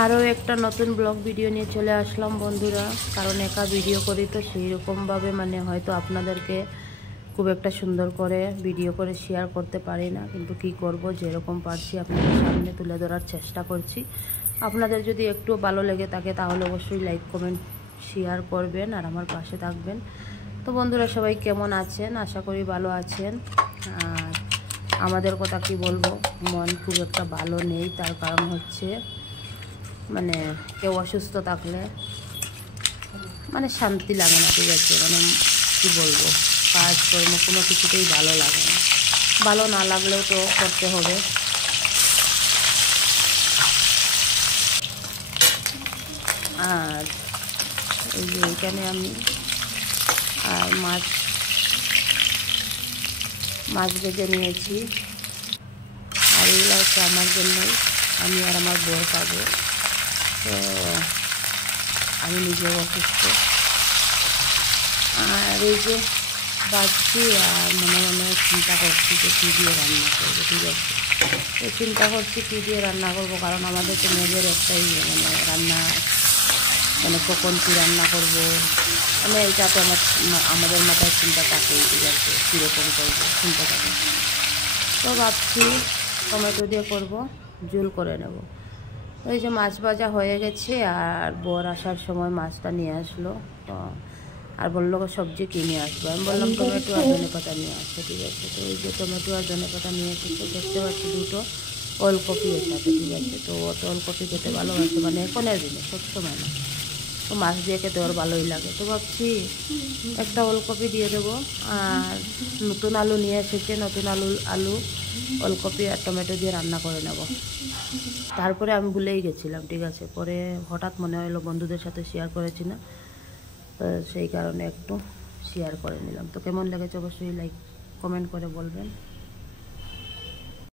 আরও একটা নতুন ব্লগ ভিডিও নিয়ে চলে আসলাম বন্ধুরা। কারণ একা ভিডিও করি তো সেই রকমভাবে হয়তো আপনাদেরকে খুব একটা সুন্দর করে ভিডিও করে শেয়ার করতে পারি না, কিন্তু কি করব, যেরকম পারছি আপনাদের সামনে তুলে ধরার চেষ্টা করছি। আপনাদের যদি একটু ভালো লেগে থাকে তাহলে অবশ্যই লাইক কমেন্ট শেয়ার করবেন আর আমার পাশে থাকবেন। তো বন্ধুরা সবাই কেমন আছেন? আশা করি ভালো আছেন। আর আমাদের কথা কি বলবো, মন খুব একটা ভালো নেই। তার কারণ হচ্ছে কেউ অসুস্থ থাকলে শান্তি লাগে না, ঠিক আছে? কি বলবো, কাজকর্ম কোনো কিছুতেই ভালো লাগে না। ভালো না লাগলেও তো করতে হবে। আর এই যে এখানে আমি আর মাছ ভেজে নিয়েছি। আর এগুলো হচ্ছে আমার জন্যই, আমি আর আমার বর খাবো। তো আমি নিজেও অসুস্থ। আর এই যে ভাবছি আর মনে মনে চিন্তা করছি যে কী দিয়ে রান্না করবো, ঠিক আছে? তো চিন্তা করছি কী দিয়ে রান্না করবো, কারণ আমাদের তো মেয়েদের একটাই রান্না, কখন কী রান্না করবো, এইটা তো আমাদের মাথায় চিন্তা থাকে, ঠিক আছে? কীরকম করবো চিন্তা থাকে। তো ভাবছি টমেটো দিয়ে করবো, ঝোল করে নেব। ওই যে মাছ ভাজা হয়ে গেছে, আর বর আসার সময় মাছটা নিয়ে আসলো। আর বললো সবজি কিনে আসবো। আমি বললাম টমেটো আর ধনেপাতা নিয়ে আসবো, ঠিক আছে? তো ওই যে টমেটো আর ধনেপাতা নিয়ে এসেছে। দেখতে পাচ্ছি দুটো ওলকপি এর সাথে, ঠিক আছে? তো ও তো ওলকপি খেতে ভালোবাসে, এখনের দিনে, সবসময় না। তো মাছ দিয়ে খেতে ওর ভালোই লাগে। তো ভাবছি একটা ওলকপি দিয়ে দেবো। আর নতুন আলু নিয়ে এসেছে, নতুন আলু ওলকপি আর টমেটো দিয়ে রান্না করে নেব। তারপরে আমি ভুলেই গেছিলাম, ঠিক আছে? পরে হঠাৎ মনে হলো বন্ধুদের সাথে শেয়ার করেছি না, তো সেই কারণে একটু শেয়ার করে নিলাম। তো কেমন লেগেছে অবশ্যই লাইক কমেন্ট করে বলবেন।